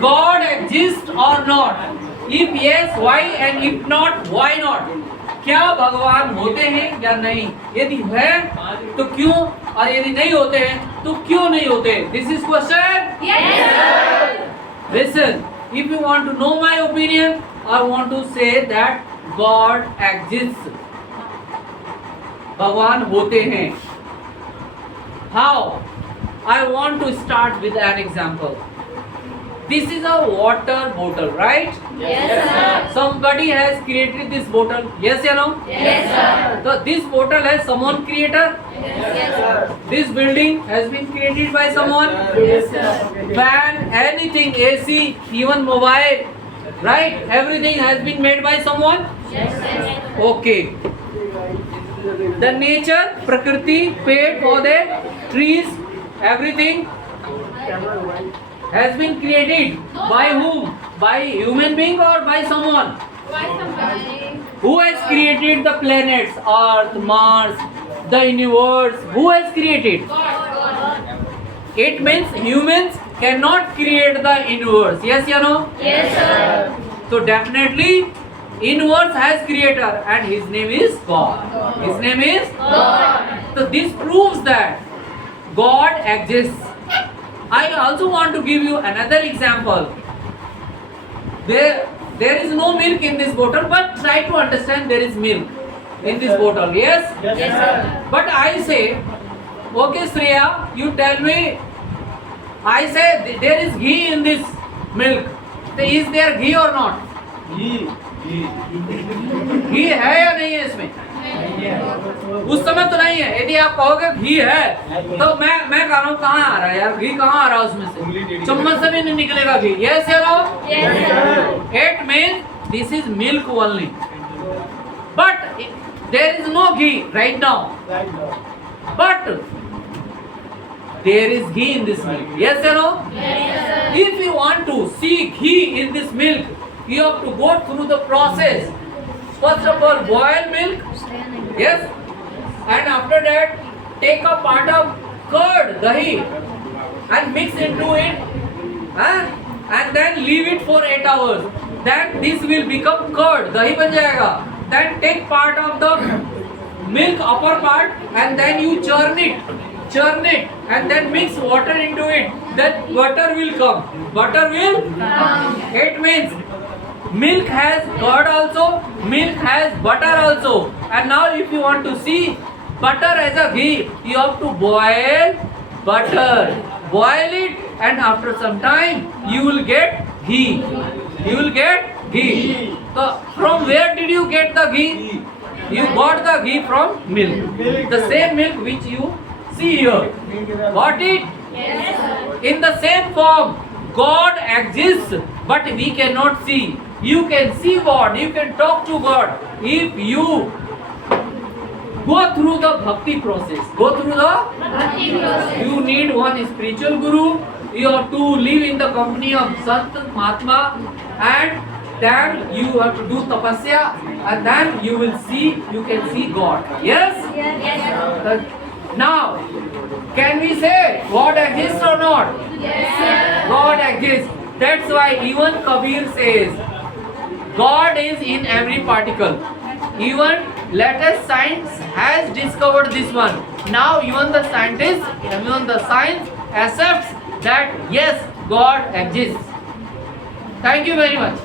God exist or not? If yes, why? And if not, why not? क्या भगवान होते हैं या नहीं? यदि है तो क्यों, और यदि नहीं होते हैं तो क्यों नहीं होते? This is question. Yes. Listen, if you want to know my opinion, I want to say that God exists. भगवान होते हैं. How? I want to start with an example. This is a water bottle, right? Yes, sir. Somebody has created this bottle. Yes or no? Yes, sir. So this bottle has someone created. Yes, sir. This building has been created by someone. Yes, sir. Fan, anything, AC, even mobile, right? Everything has been made by someone. Yes, sir. Okay. The nature, prakriti, पेड़ पौधे, trees, everything has been created by whom? By human being or by someone? Why somebody? Who has created the planets, Earth, Mars, the universe? Who has created? God. It means humans cannot create the universe. Yes or no? Yes, sir. So definitely universe has creator and his name is God. His name is God. So this proves that God exists. I also want to give you another example. There is no milk in this bottle, but try to understand there is milk in this bottle. Yes? Yes, sir. But I say, okay Shreya, you tell me, I say there is ghee in this milk. So is there ghee or not? घी है या नहीं है इसमें? उस समय तो नहीं है. यदि आप कहोगे घी है तो मैं कह रहा हूँ कहाँ आ रहा है यार, घी कहाँ आ रहा है उसमें से? चम्मच से भी नहीं निकलेगा घी. Yes or no? Yes, sir. It means this is milk only. But there is no ghee right now. But there is ghee in this milk. Yes or no? Yes, sir. If you want to see ghee in this milk, you have to go through the process. First of all, boil milk. Yes. And after that, take a part of curd, dahi, and mix into it. And then leave it for 8 hours. Then this will become curd. Dahi ban jayega. Then take part of the milk upper part and then you churn it and then mix water into it. Then butter will come. Butter will come. It means milk has curd also, milk has butter also. And now if you want to see butter as a ghee, you have to boil butter. Boil it and after some time you will get ghee. You will get ghee. So from where did you get the ghee? You got the ghee from milk. The same milk which you see here. Got it? Yes, sir. In the same form, God exists, but we cannot see. You can see God, you can talk to God if you go through the bhakti process. Go through the, Bhakti process. you need one spiritual guru. You have to live in the company of Sant Mahatma, and then you have to do tapasya, and then you will see, you can see God. Yes? Yes, sir. Now, can we say God exists or not? Yes, sir. God exists. That's why even Kabir says, God is in every particle. Even latest science has discovered this one. Now even the scientists, even the science accepts that yes, God exists. Thank you very much.